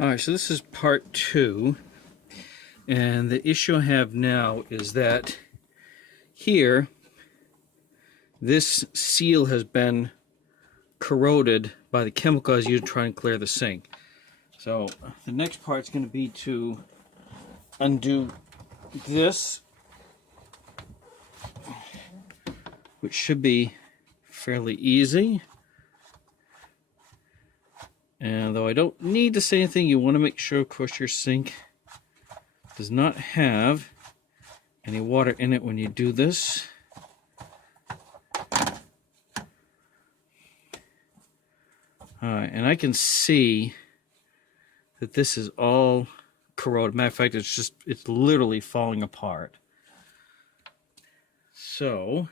Alright, so this is part 2, and the issue I have now is that here, this seal has been corroded by the chemical I was using to try and clear the sink. So the next part is going to be to undo this, which should be fairly easy. And though I don't need to say anything, you want to make sure, of course, your sink does not have any water in it when you do this. Alright, and I can see that this is all corroded. Matter of fact, it's literally falling apart. So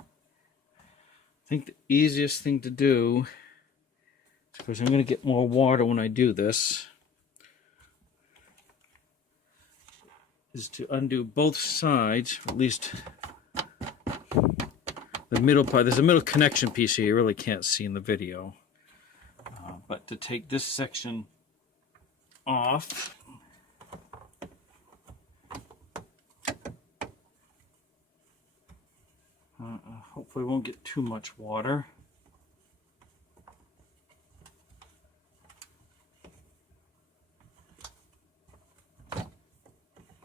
I think the easiest thing to do, because I'm going to get more water when I do this, is to undo both sides, or at least the middle part. There's a middle connection piece here you really can't see in the video. But to take this section off, hopefully we won't get too much water.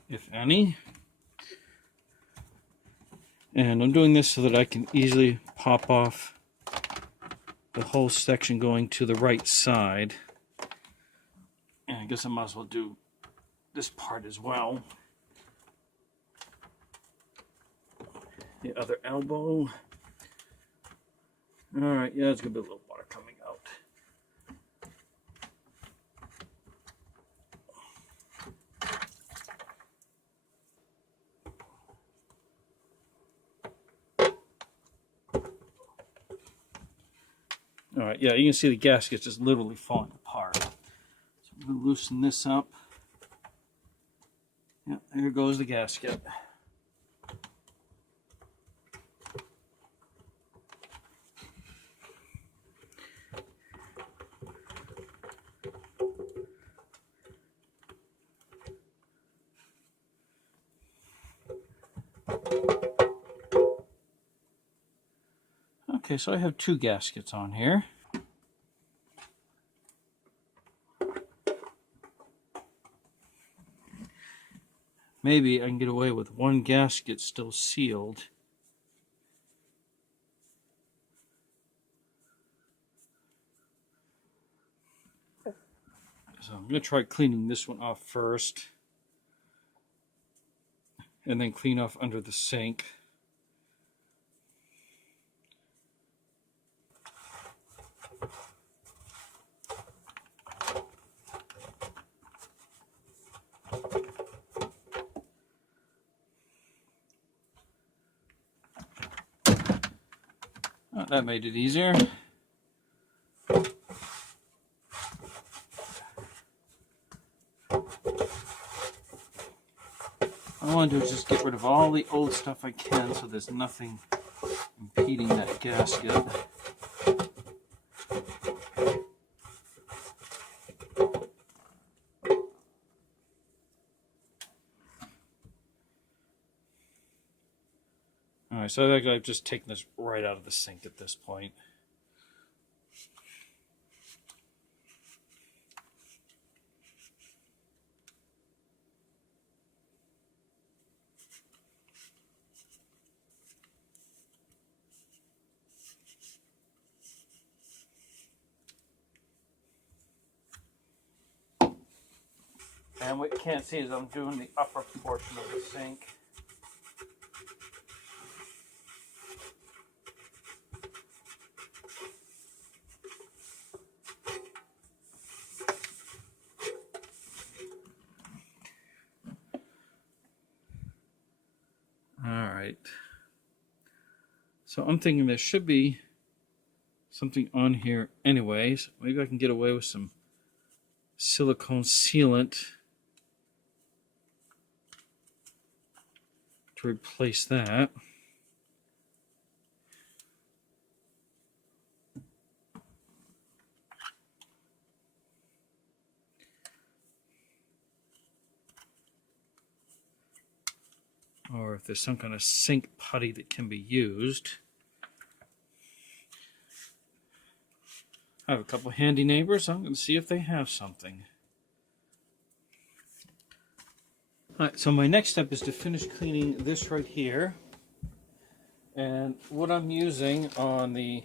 If any. And I'm doing this so that I can easily pop off the whole section going to the right side. And I guess I might as well do this part as well. The other elbow. Alright, yeah, there's going to be a little water coming out. Alright, yeah, you can see the gasket's just literally falling apart. So I'm going to loosen this up. Yep, there goes the gasket. Okay, so I have 2 gaskets on here. Maybe I can get away with 1 gasket still sealed. So I'm going to try cleaning this one off first, and then clean off under the sink. Oh, that made it easier. All I want to do is just get rid of all the old stuff I can so there's nothing impeding that gasket. Alright, so I've just taken this right out of the sink at this point. And what you can't see is I'm doing the upper portion of the sink. Alright. So I'm thinking there should be something on here anyways. Maybe I can get away with some silicone sealant to replace that. or if there's some kind of sink putty that can be used. I have a couple handy neighbors. I'm going to see if they have something. Alright, so my next step is to finish cleaning this right here. And what I'm using on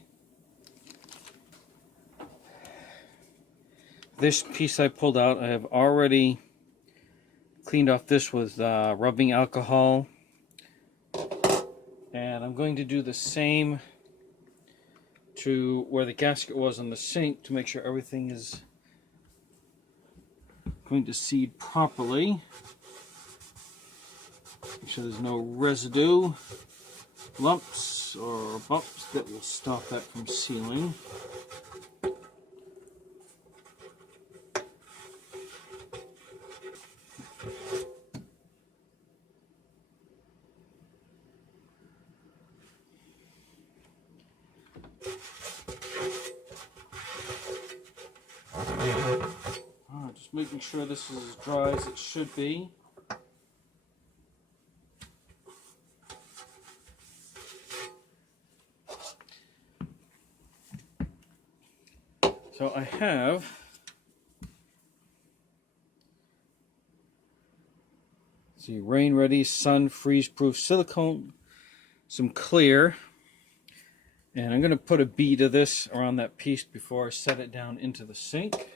this piece I pulled out, I have already cleaned off this with rubbing alcohol. And I'm going to do the same to where the gasket was on the sink to make sure everything is going to seed properly. Make sure there's no residue, lumps, or bumps that will stop that from sealing. Just making sure this is as dry as it should be. So I have rain ready, sun freeze proof silicone, some clear, and I'm going to put a bead of this around that piece before I set it down into the sink.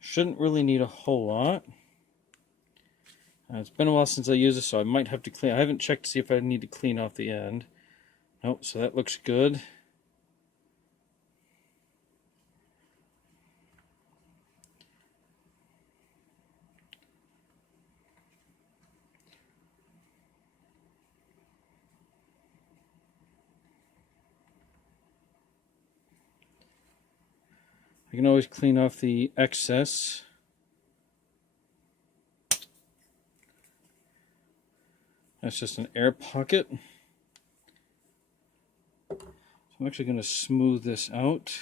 Shouldn't really need a whole lot. It's been a while since I used this, so I might have to clean. I haven't checked to see if I need to clean off the end. Nope, so that looks good. I can always clean off the excess. That's just an air pocket. So I'm actually going to smooth this out.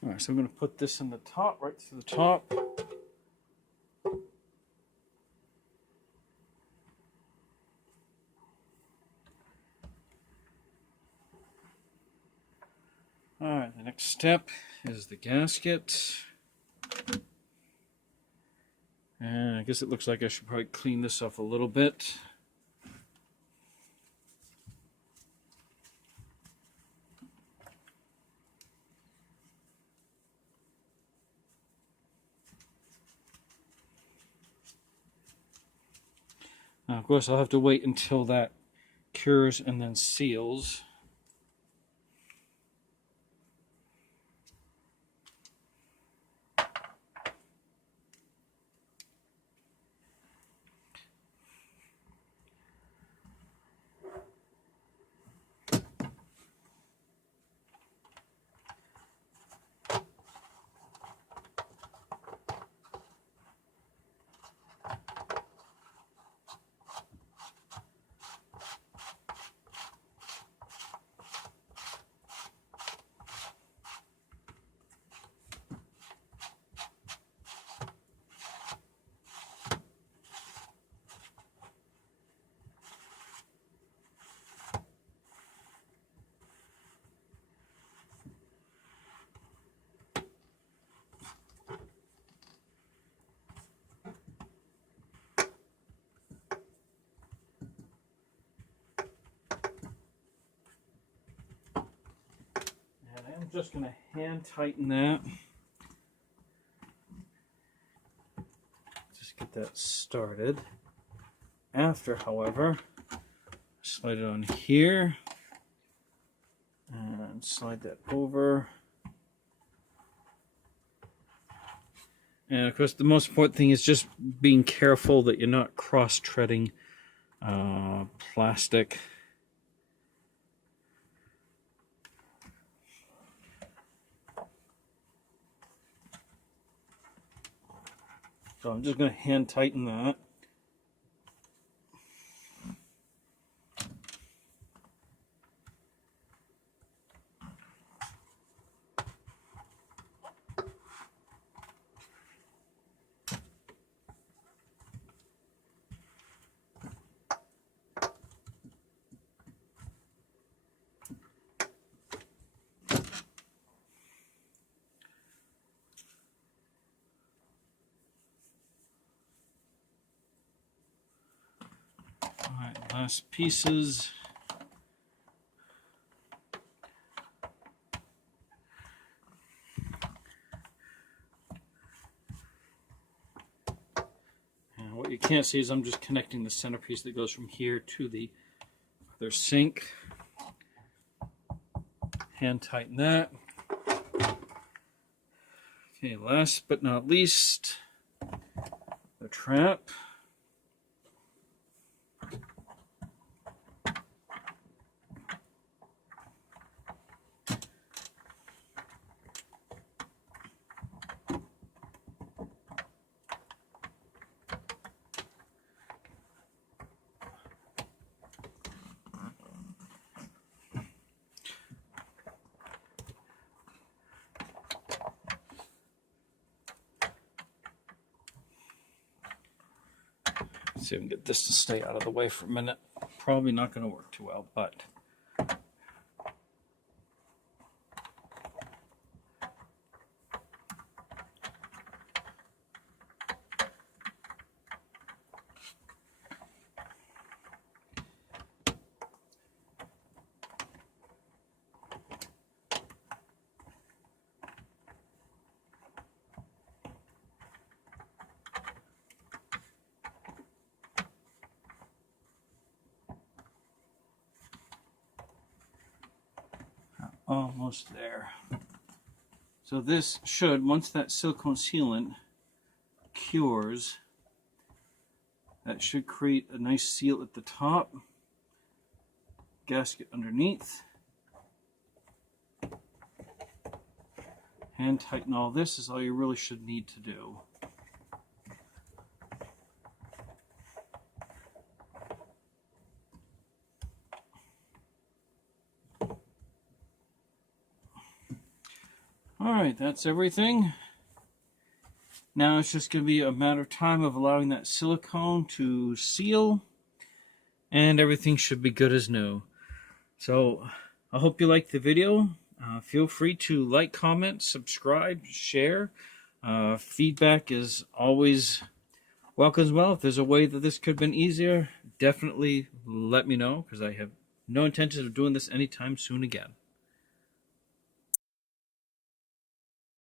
Alright, so I'm going to put this in the top, right through the top. Alright, the next step is the gasket. And I guess it looks like I should probably clean this off a little bit. Now, of course, I'll have to wait until that cures and then seals. I'm just going to hand tighten that. Just get that started. After, however, slide it on here and slide that over. And of course, the most important thing is just being careful that you're not cross-treading plastic. So I'm just going to hand tighten that. Alright, last pieces. And what you can't see is I'm just connecting the centerpiece that goes from here to the other sink. Hand tighten that. Okay, last but not least, the trap. See if we can get this to stay out of the way for a minute. Probably not going to work too well, but almost there. So this should, once that silicone sealant cures, that should create a nice seal at the top, gasket underneath. Hand tighten all this is all you really should need to do. Alright, that's everything. Now it's just going to be a matter of time of allowing that silicone to seal, and everything should be good as new. So I hope you liked the video. Feel free to like, comment, subscribe, share. Feedback is always welcome as well. If there's a way that this could have been easier, definitely let me know, because I have no intention of doing this anytime soon again.